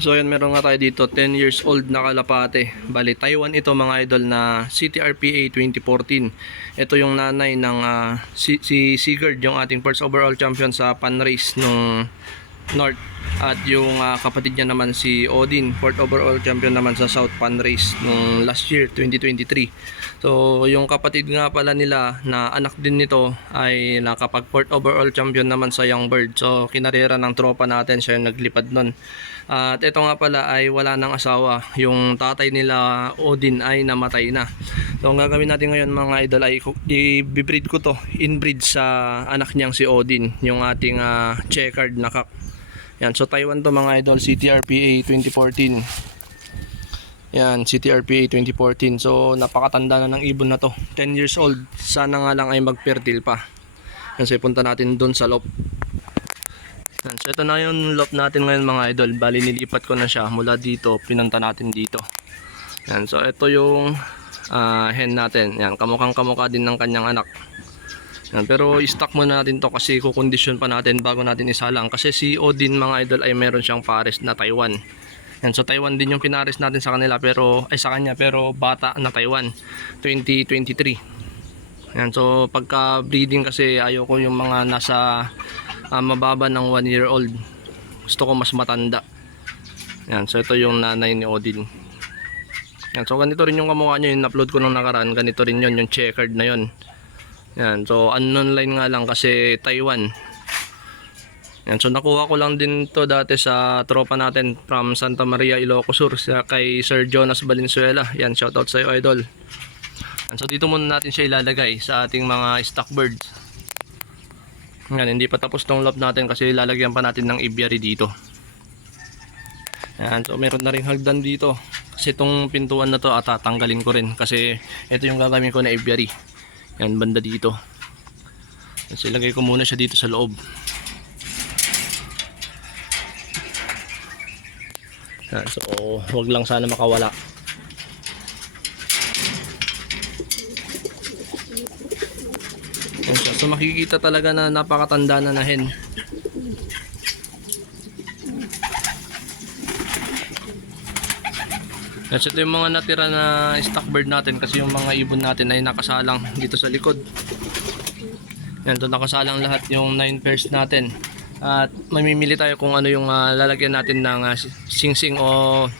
So yan, meron nga tayo dito 10 years old na kalapate. Bali Taiwan ito mga idol, na CTRPA 2014. Ito yung nanay ng si Sigurd, yung ating first overall champion sa pan race nung North. At yung kapatid niya naman si Odin, fourth overall champion naman sa South pan race nung last year 2023. So yung kapatid nga pala nila na anak din nito ay nakapag fourth overall champion naman sa Young Bird. So kinarera ng tropa natin, siya yung naglipad nun. At ito nga pala ay wala ng asawa. Yung tatay nila Odin ay namatay na. So ang gagawin natin ngayon mga idol ay i-breed ko to, inbreed sa anak niyang si Odin, yung ating checkered na cock. Yan, so Taiwan to mga idol, CTRPA 2014. Yan, CTRPA 2014. So napakatanda na ng ibon na to, 10 years old. Sana nga lang ay mag-fertile pa. Yan, so ipunta natin doon sa loft. Yan, so ito na yung loft natin ngayon mga idol. Bali nilipat ko na siya mula dito, pinunta natin dito. Yan, so ito yung hen natin. Yan, kamukhang kamukha din ng kanyang anak. Yan, pero i-stock muna natin to kasi kukondisyon pa natin bago natin isalang. Kasi si Odin mga idol ay meron siyang pares na Taiwan. Yan, so Taiwan din yung pinares natin sa kanila, pero ay sa kanya, pero bata na Taiwan 2023. Yan, so pagka breeding kasi ayoko yung mga nasa mababa ng 1 year old. Gusto ko mas matanda. Yan, so ito yung nanay ni Odin. Yan, so ganito rin yung kamukha niya, yung upload ko nung nakaraan. Ganito rin yun, yung checkered na yun. Yan, so unknown line nga lang kasi Taiwan. Yan, so nakuha ko lang din to dati sa tropa natin from Santa Maria, Ilocos Sur, kay Sir Jonas Valenzuela. Yan, shoutout sa iyo idol. Yan, so dito muna natin siya ilalagay sa ating mga stock birds. Yan, hindi pa tapos tong loft natin kasi lalagyan pa natin ng aviary dito. Yan, so meron na rin hagdan dito. Kasi itong pintuan na to tatanggalin ko rin kasi ito yung gagawin ko na aviary. Yan, banda dito. So ilagay ko muna siya dito sa loob. Yan, so wag lang sana makawala. Yan, so makikita talaga na napakatanda na hen. Yan, so ito yung mga natira na stock bird natin kasi yung mga ibon natin ay nakasalang dito sa likod. Yan, doon nakasalang lahat yung 9 pairs natin. At mamimili tayo kung ano yung lalagyan natin ng singsing o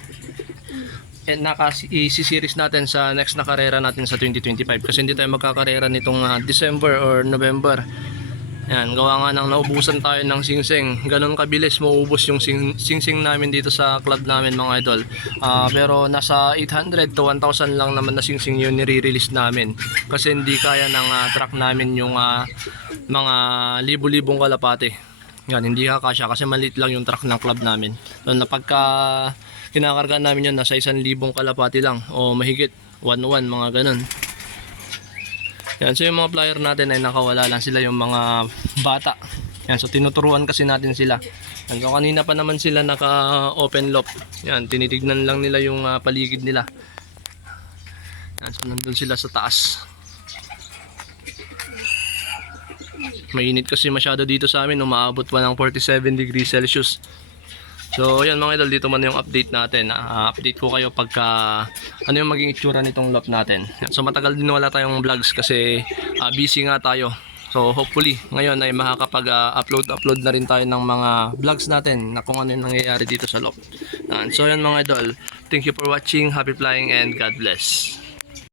i-series natin sa next na karera natin sa 2025. Kasi hindi tayo magkakarera nitong December or November. Yan, gawa nga nang naubusan tayo ng singsing. Ganon kabilis maubos yung singsing namin dito sa club namin mga idol. Pero nasa 800 to 1,000 lang naman na singsing yun nire-release namin. Kasi hindi kaya ng truck namin yung mga libo-libong kalapate. Yan, hindi kakasya kasi maliit lang yung truck ng club namin. So napagka kinakargaan namin yun, nasa 1,000 kalapate lang o mahigit 1-1 mga ganon. Yan, so yung mga flyer natin ay nakawala lang sila, yung mga bata. Yan, so tinuturuan kasi natin sila. Yan, so kanina pa naman sila naka open loft. Yan, tinitignan lang nila yung paligid nila. Yan, so nandun sila sa taas. Mainit kasi masyado dito sa amin, umaabot pa ng 47 degrees Celsius. So yan mga idol, dito man yung update natin. Update ko kayo pagka ano yung maging itsura nitong loft natin. So matagal din wala tayong vlogs kasi busy nga tayo. So hopefully ngayon ay makakapag-upload na rin tayo ng mga vlogs natin na kung ano yung nangyayari dito sa loft. So yan mga idol, thank you for watching, happy flying and God bless.